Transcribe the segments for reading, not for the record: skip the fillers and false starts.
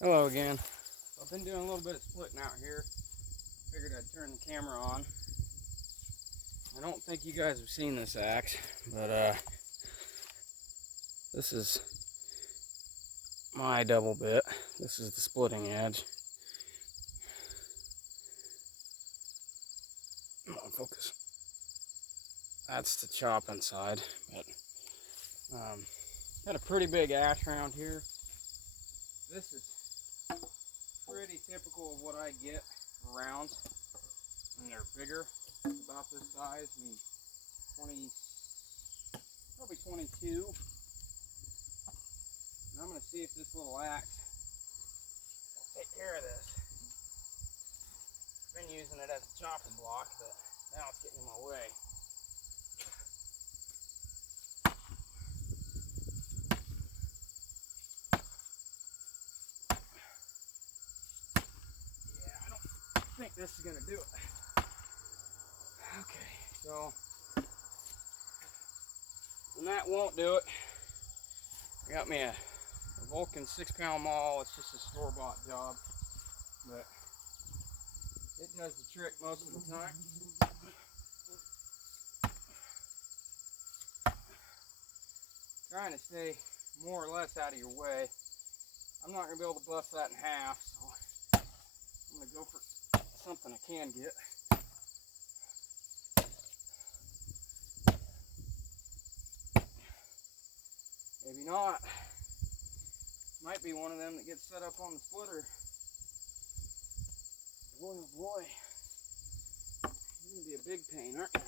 Hello again. I've been doing a little bit of splitting out here. Figured I'd turn the camera on. I don't think you guys have seen this axe, but this is my double bit. This is the splitting edge. Come on, focus. That's the chopping side. But got a pretty big ash around here. This is pretty typical of what I get around when they're bigger, about this size. I mean, 20, probably 22. And I'm going to see if this little axe will take care of this. I've been using it as a chopping block, but now it's getting in my way. Yeah, I don't think this is going to do it. Okay, so when that won't do it, I got me a Vulcan 6-pound maul. It's just a store-bought job, but it does the trick most of the time. Trying to stay more or less out of your way. I'm not going to be able to bust that in half, so I'm going to go for something I can get. Maybe not. Might be one of them that gets set up on the splitter. Boy, oh boy. You're going to be a big pain, aren't you?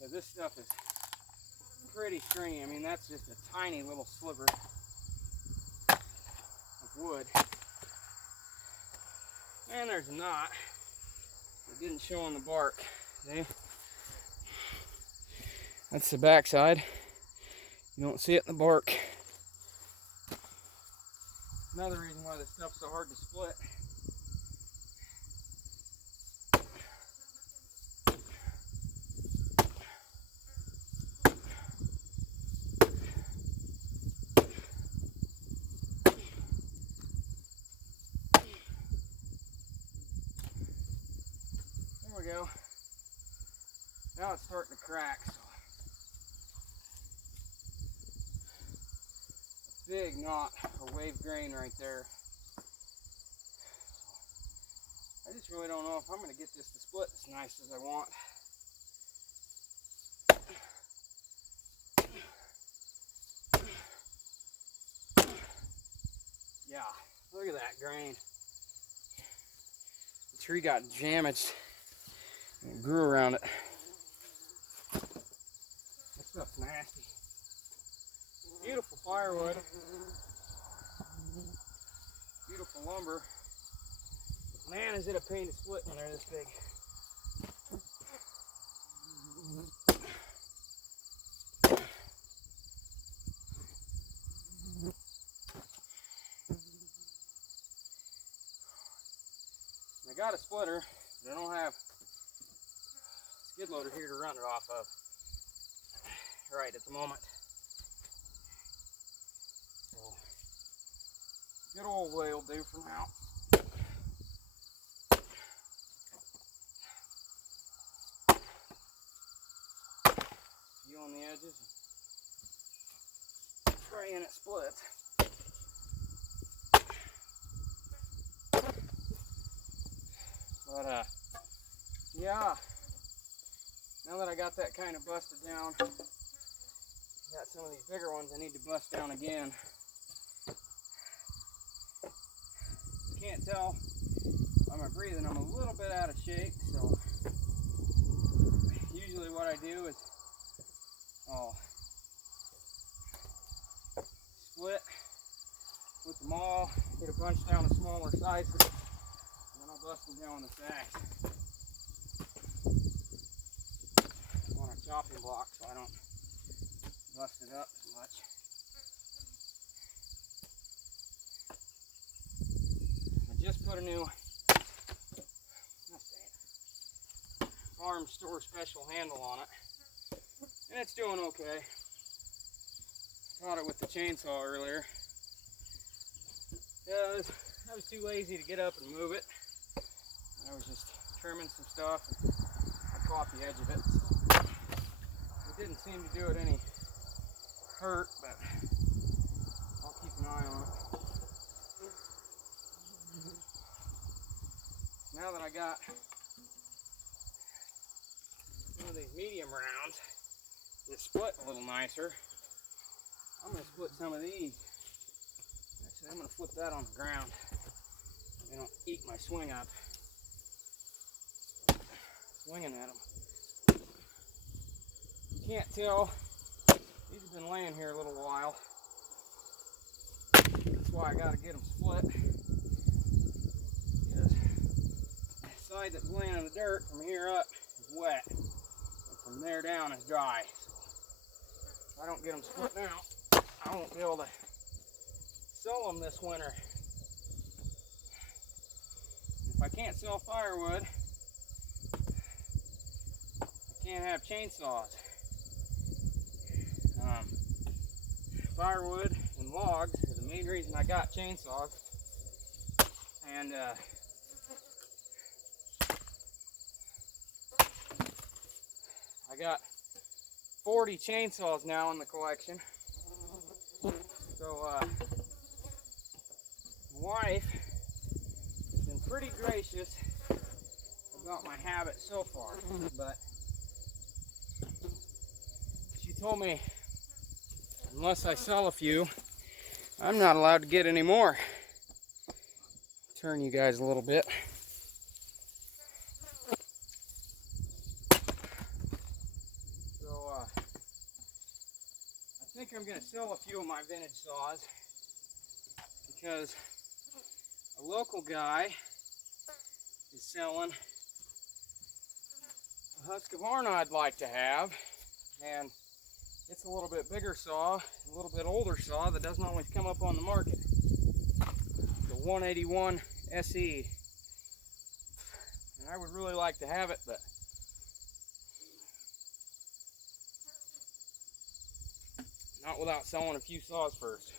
So this stuff is pretty stringy. I mean, that's just a tiny little sliver of wood. And there's a knot. It didn't show on the bark. See? That's the back side. You don't see it in the bark. Another reason why this stuff's so hard to split. There we go. Now it's starting to crack. So a big knot or wave grain right there. I just really don't know if I'm going to get this to split as nice as I want. Yeah, look at that grain. The tree got damaged and it grew around it. That stuff's nasty. Beautiful firewood. Beautiful lumber. Man, is it a pain to split when they're this big. I got a splitter, but I don't have a skid loader here to run it off of right at the moment. So, good old way will do for now. Feel on the edges, praying it splits. But yeah, now that I got that kind of busted down, got some of these bigger ones I need to bust down again. You can't tell by my breathing, I'm a little bit out of shape, so usually what I do is I'll split with the maul, get a bunch down to smaller sizes, and then I'll bust them down with this axe on a chopping block so I don't bust it up as much. I just put a new farm store special handle on it, and it's doing okay. Caught it with the chainsaw earlier. Yeah, I was too lazy to get up and move it. I was just trimming some stuff and I caught the edge of it. So it didn't seem to do it any hurt, but I'll keep an eye on it. Now that I got some of these medium rounds that split a little nicer, I'm going to split some of these. Actually, I'm going to flip that on the ground. They don't eat my swing up. Swinging at them. You can't tell. These have been laying here a little while. That's why I got to get them split. Because the side that's laying in the dirt from here up is wet. And from there down is dry. So if I don't get them split now, I won't be able to sell them this winter. If I can't sell firewood, I can't have chainsaws. Firewood and logs are the main reason I got chainsaws. And I got 40 chainsaws now in the collection. So my wife has been pretty gracious about my habit so far, but she told me unless I sell a few, I'm not allowed to get any more. Turn you guys a little bit. So I think I'm going to sell a few of my vintage saws because a local guy is selling a Husqvarna I'd like to have, and it's a little bit bigger saw, a little bit older saw that doesn't always come up on the market. The 181 SE. And I would really like to have it, but not without selling a few saws first.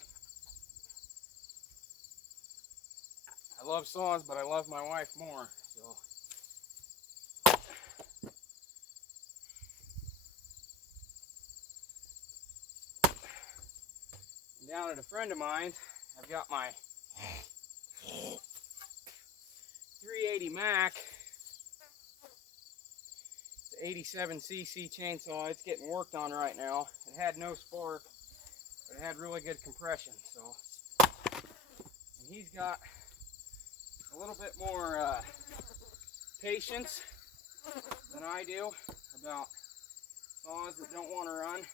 I love saws, but I love my wife more, so. Down at a friend of mine, I've got my 380 Mac, the 87cc chainsaw. It's getting worked on right now. It had no spark, but it had really good compression. So, and he's got a little bit more patience than I do about saws that don't want to run.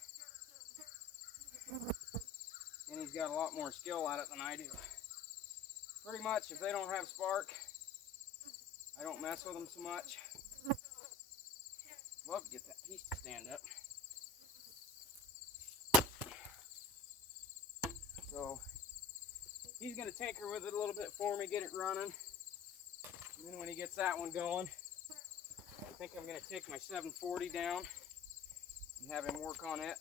And he's got a lot more skill at it than I do. Pretty much, if they don't have spark, I don't mess with them so much. Love to get that piece to stand up. So, he's going to tinker with it a little bit for me, get it running. And then when he gets that one going, I think I'm going to take my 740 down and have him work on it.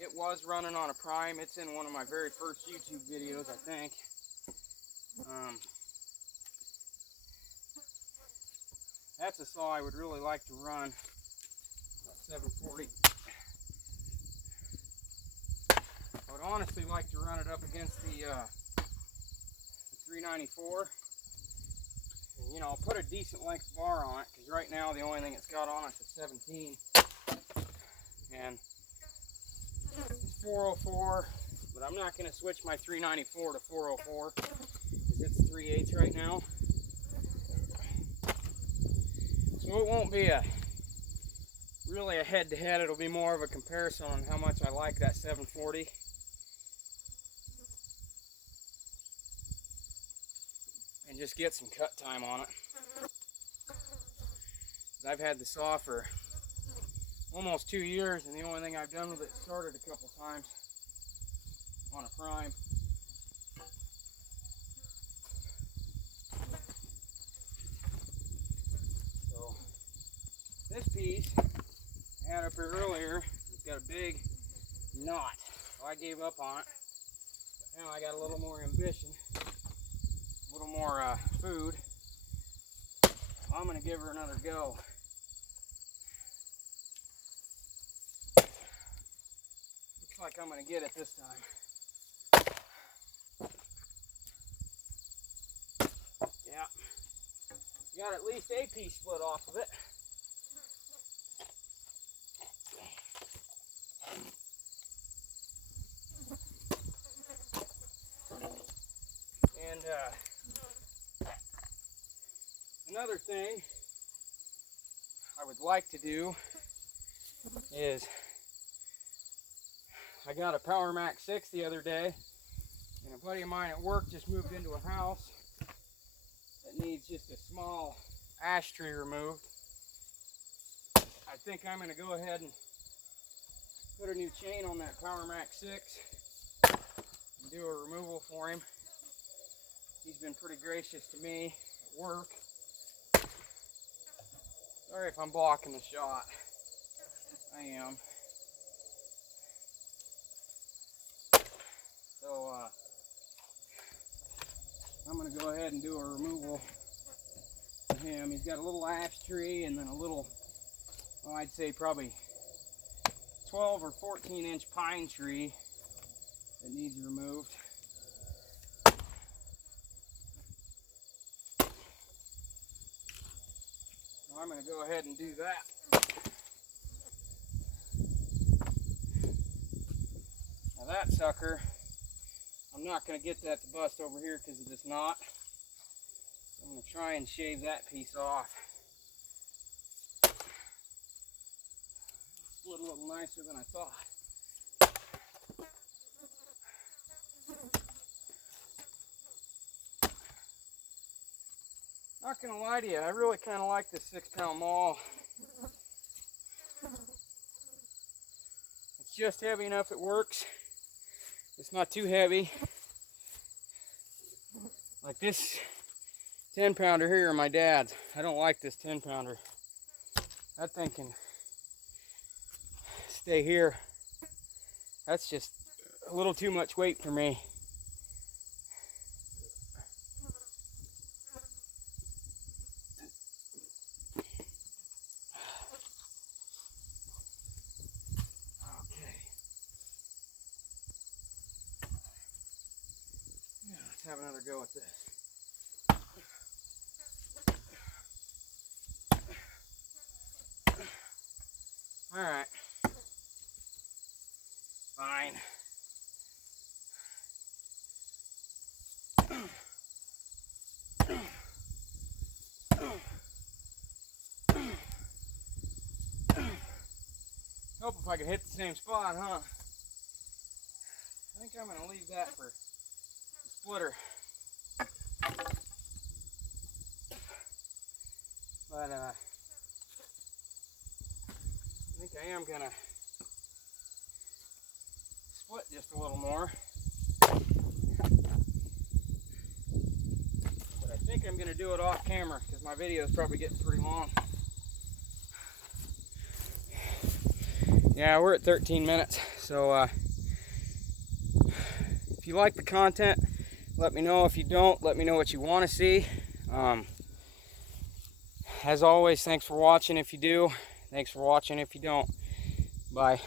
It was running on a prime. It's in one of my very first YouTube videos, I think. That's a saw I would really like to run. That 740. I would honestly like to run it up against the 394. And, you know, I'll put a decent length bar on it, because right now the only thing it's got on it is a 17. And it's 404, but I'm not going to switch my 394 to 404 because it's 3/8 right now. So it won't be really a head-to-head. It'll be more of a comparison on how much I like that 740. And just get some cut time on it. I've had the saw for almost 2 years, and the only thing I've done with it started a couple times on a prime. This piece I had up here earlier, it's got a big knot, so I gave up on it. But now I got a little more ambition, a little more food. I'm going to give her another go. Looks like I'm going to get it this time. Yeah. Got at least a piece split off of it. And another thing I would like to do is, I got a Power Max 6 the other day, and a buddy of mine at work just moved into a house that needs just a small ash tree removed. I think I'm going to go ahead and put a new chain on that Power Max 6 and do a removal for him. He's been pretty gracious to me at work. Sorry if I'm blocking the shot. I am. So I'm going to go ahead and do a removal for him. He's got a little ash tree and then a little, oh, I'd say probably 12 or 14 inch pine tree that needs removed. So I'm going to go ahead and do that. Now that sucker, I'm not going to get that to bust over here because of this knot. So I'm going to try and shave that piece off. Split a little nicer than I thought. Not gonna lie to you, I really kind of like this 6-pound maul. It's just heavy enough it works. It's not too heavy. Like this 10-pounder here, my dad's. I don't like this 10-pounder. That thing can stay here. That's just a little too much weight for me. Have another go at this. All right. Fine. Hope if I could hit the same spot, huh? I think I'm going to leave that for the splitter. But I think I am going to split just a little more. But I think I'm going to do it off camera because my video is probably getting pretty long. Yeah, we're at 13 minutes. So if you like the content, let me know. If you don't, let me know what you want to see. As always, thanks for watching if you do. Thanks for watching if you don't. Bye.